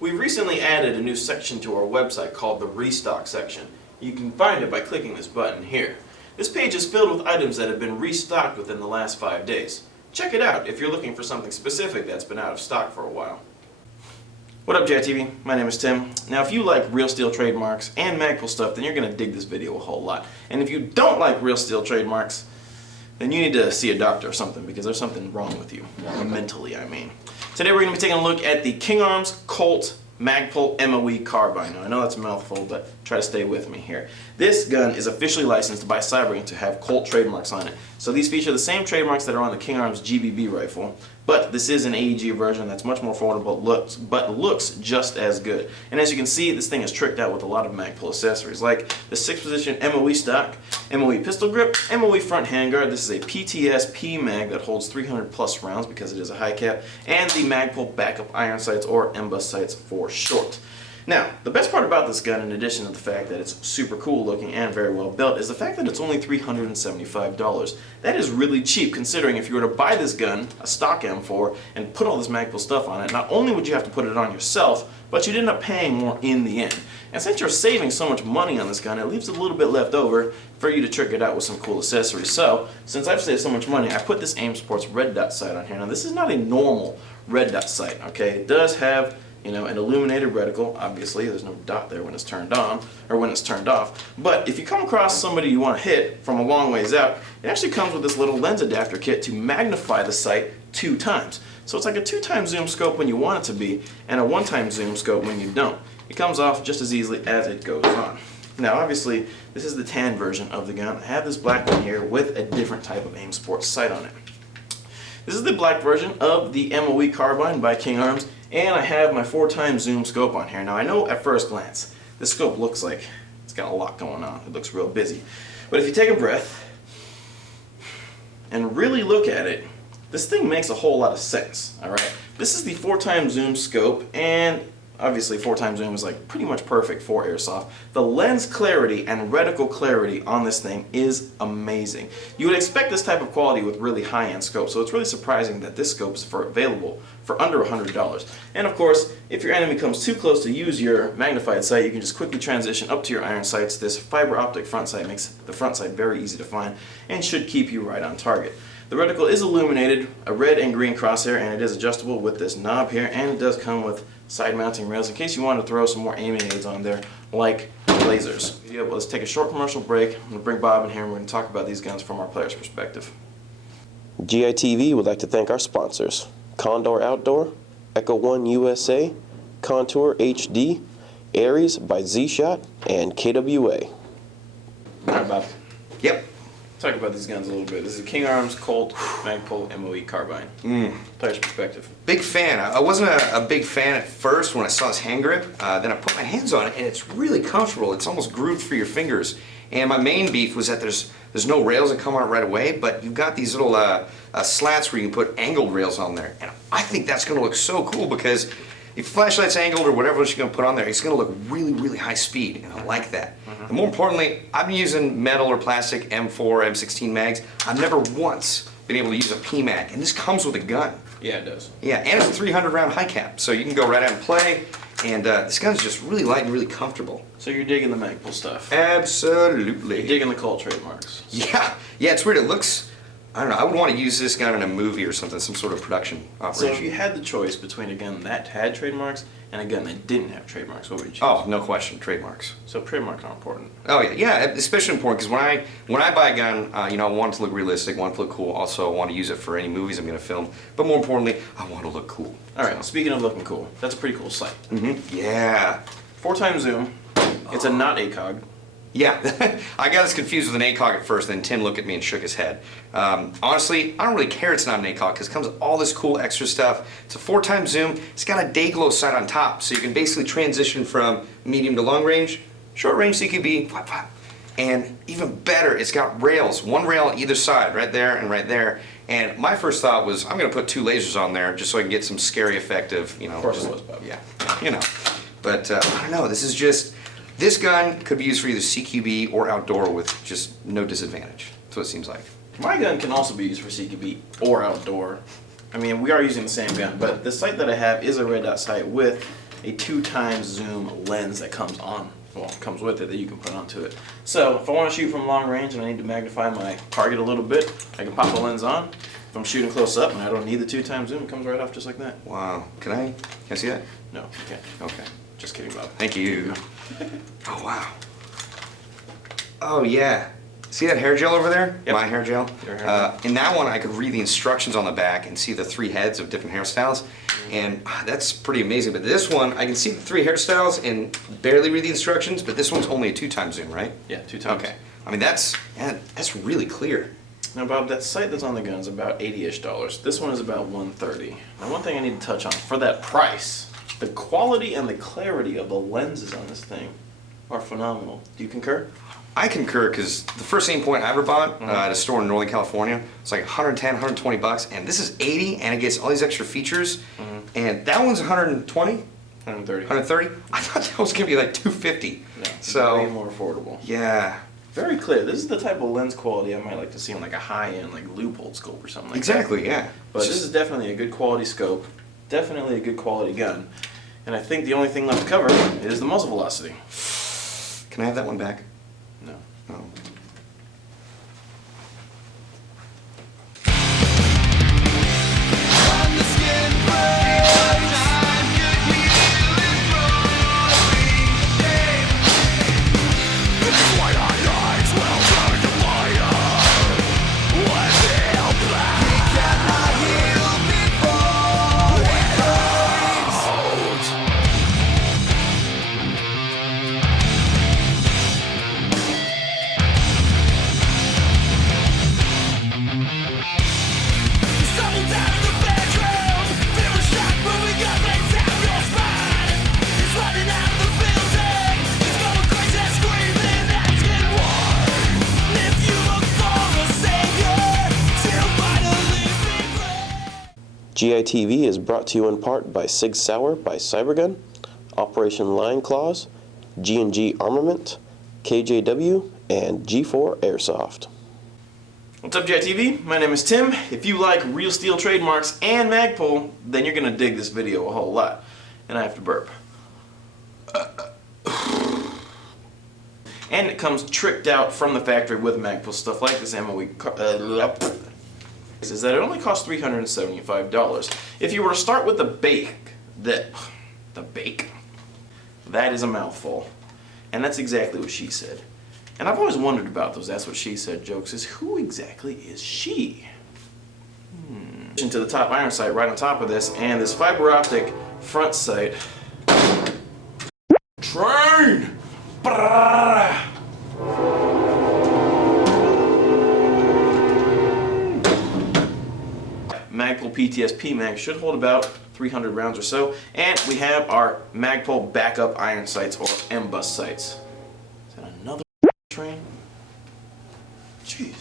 We've recently added a new section to our website called the Restock section. You can find it by clicking this button here. This page is filled with items that have been restocked within the last 5 days. Check it out if you're looking for something specific that's been out of stock for a while. What up, JTV? My name is Tim. Now, if you like Real Steel trademarks and Magpul stuff, then you're going to dig this video a whole lot. And if you don't like Real Steel trademarks, then you need to see a doctor or something, because there's something wrong with you. Mentally, I mean. Today we're going to be taking a look at the King Arms Colt Magpul MOE carbine. Now, I know that's a mouthful, but try to stay with me here. This gun is officially licensed by Cybergang to have Colt trademarks on it. So these feature the same trademarks that are on the King Arms GBB rifle, but this is an AEG version that's much more affordable, but looks just as good. And as you can see, this thing is tricked out with a lot of Magpul accessories, like the 6-position MOE stock, MOE pistol grip, MOE front handguard. This is a PTS P-Mag that holds 300 plus rounds because it is a high cap, and the Magpul backup iron sights, or MBUS sights for short. Now, the best part about this gun, in addition to the fact that it's super cool looking and very well built, is the fact that it's only $375. That is really cheap, considering if you were to buy this gun, a stock M4, and put all this Magpul stuff on it, not only would you have to put it on yourself, but you'd end up paying more in the end. And since you're saving so much money on this gun, it leaves a little bit left over for you to trick it out with some cool accessories. So, since I've saved so much money, I put this AIM Sports red dot sight on here. Now, this is not a normal red dot sight, okay? It does have, you know, an illuminated reticle. Obviously, there's no dot there when it's turned on, or when it's turned off. But if you come across somebody you want to hit from a long ways out, it actually comes with this little lens adapter kit to magnify the sight 2 times. So it's like a 2-time zoom scope when you want it to be, and a 1-time zoom scope when you don't. It comes off just as easily as it goes on. Now, obviously, this is the tan version of the gun. I have this black one here with a different type of AIM Sports sight on it. This is the black version of the MOE carbine by King Arms, and I have my 4-time zoom scope on here. Now, I know at first glance, this scope looks like it's got a lot going on. It looks real busy. But if you take a breath and really look at it, this thing makes a whole lot of sense, alright? This is the 4-time zoom scope, and obviously 4-time zoom is like pretty much perfect for Airsoft. The lens clarity and reticle clarity on this thing is amazing. You would expect this type of quality with really high-end scopes, so it's really surprising that this scope is available for under $100. And of course, if your enemy comes too close to use your magnified sight, you can just quickly transition up to your iron sights. This fiber optic front sight makes the front sight very easy to find and should keep you right on target. The reticle is illuminated, a red and green crosshair, and it is adjustable with this knob here, and it does come with side mounting rails in case you want to throw some more aiming aids on there, like lasers. Yeah, well, let's take a short commercial break. I'm going to bring Bob in here, and we're going to talk about these guns from our player's perspective. GITV would like to thank our sponsors: Condor Outdoor, Echo One USA, Contour HD, Aries by Z-Shot, and KWA. All right, Bob. Yep. Talk about these guns a little bit. This is King Arms Colt Magpul MOE carbine. Player's perspective. Big fan. I wasn't a big fan at first when I saw this hand grip. Then I put my hands on it, and it's really comfortable. It's almost grooved for your fingers. And my main beef was that there's no rails that come on right away, but you've got these little slats where you can put angled rails on there. And I think that's going to look so cool, because if your flashlight's angled or whatever else you're going to put on there, it's going to look really, really high speed, and I like that. And more importantly, I've been using metal or plastic M4, M16 mags. I've never once been able to use a P-Mag, and this comes with a gun. Yeah, it does. Yeah, and it's a 300-round high cap, so you can go right out and play, and this gun's just really light and really comfortable. So you're digging the Magpul stuff? Absolutely. You're digging the Colt trademarks? Yeah, it's weird. It looks, I don't know, I would want to use this gun in a movie or something, some sort of production operation. So if you had the choice between a gun that had trademarks and a gun that didn't have trademarks, what would you choose? Oh, no question, trademarks. So trademarks are important. Oh yeah, especially important, because when I buy a gun, you know, I want it to look realistic, I want it to look cool. Also, I want to use it for any movies I'm going to film. But more importantly, I want to look cool. All right. Speaking of looking cool, that's a pretty cool sight. Yeah. 4-time zoom. It's a not ACOG. Yeah, I got us confused with an ACOG at first, then Tim looked at me and shook his head. Honestly, I don't really care it's not an ACOG, because it comes with all this cool extra stuff. It's a 4-time zoom. It's got a day glow sight on top, so you can basically transition from medium to long range, short range CQB, and even better, it's got rails, 1 rail on either side, right there and right there. And my first thought was, I'm going to put 2 lasers on there just so I can get some scary effect of, you know. Of course it was, Bob. Yeah, you know. But I don't know, this gun could be used for either CQB or outdoor with just no disadvantage. That's what it seems like. My gun can also be used for CQB or outdoor. I mean, we are using the same gun, but the sight that I have is a red dot sight with a 2x zoom lens that comes with it that you can put onto it. So if I want to shoot from long range and I need to magnify my target a little bit, I can pop the lens on. If I'm shooting close up and I don't need the 2x zoom, it comes right off just like that. Wow. Can I see that? No, you can't. Okay. Just kidding, Bob. Thank you. Oh, wow. Oh, yeah. See that hair gel over there? Yep. My hair gel? Your hair gel. In that one, I could read the instructions on the back and see the 3 heads of different hairstyles. And that's pretty amazing. But this one, I can see the 3 hairstyles and barely read the instructions, but this one's only a 2x zoom, right? Yeah, 2x. Okay. I mean, that's really clear. Now, Bob, that sight that's on the gun is about $80-ish. This one is about $130. Now, one thing I need to touch on, for that price, the quality and the clarity of the lenses on this thing are phenomenal. Do you concur? I concur, because the first aim point I ever bought at a store in Northern California, it's like 110, 120 bucks, and this is 80, and it gets all these extra features, and that one's 120? 130. 130? I thought that was going to be like 250. No, So, way more affordable. yeah. Very clear. This is the type of lens quality I might like to see on like a high-end like Leupold scope or something like Exactly, that. yeah. But this is definitely a good quality scope, definitely a good quality gun, and I think the only thing left to cover is the muzzle velocity. Can I have that one back? No. Oh. GITV is brought to you in part by Sig Sauer by Cybergun, Operation Lion Claws, G&G Armament, KJW, and G4 Airsoft. What's up, GITV? My name is Tim. If you like real steel trademarks and Magpul, then you're gonna dig this video a whole lot. And I have to burp. And it comes tricked out from the factory with Magpul stuff like this MOE. Is that it only costs $375. If you were to start with the bake, that is a mouthful. And that's exactly what she said. And I've always wondered about those "that's what she said" jokes, is who exactly is she? To the top iron sight right on top of this, and this fiber optic front sight. Train! Magpul PTSP mag should hold about 300 rounds or so, and we have our Magpul backup iron sights or M-bus sights. Is that another train? Jeez.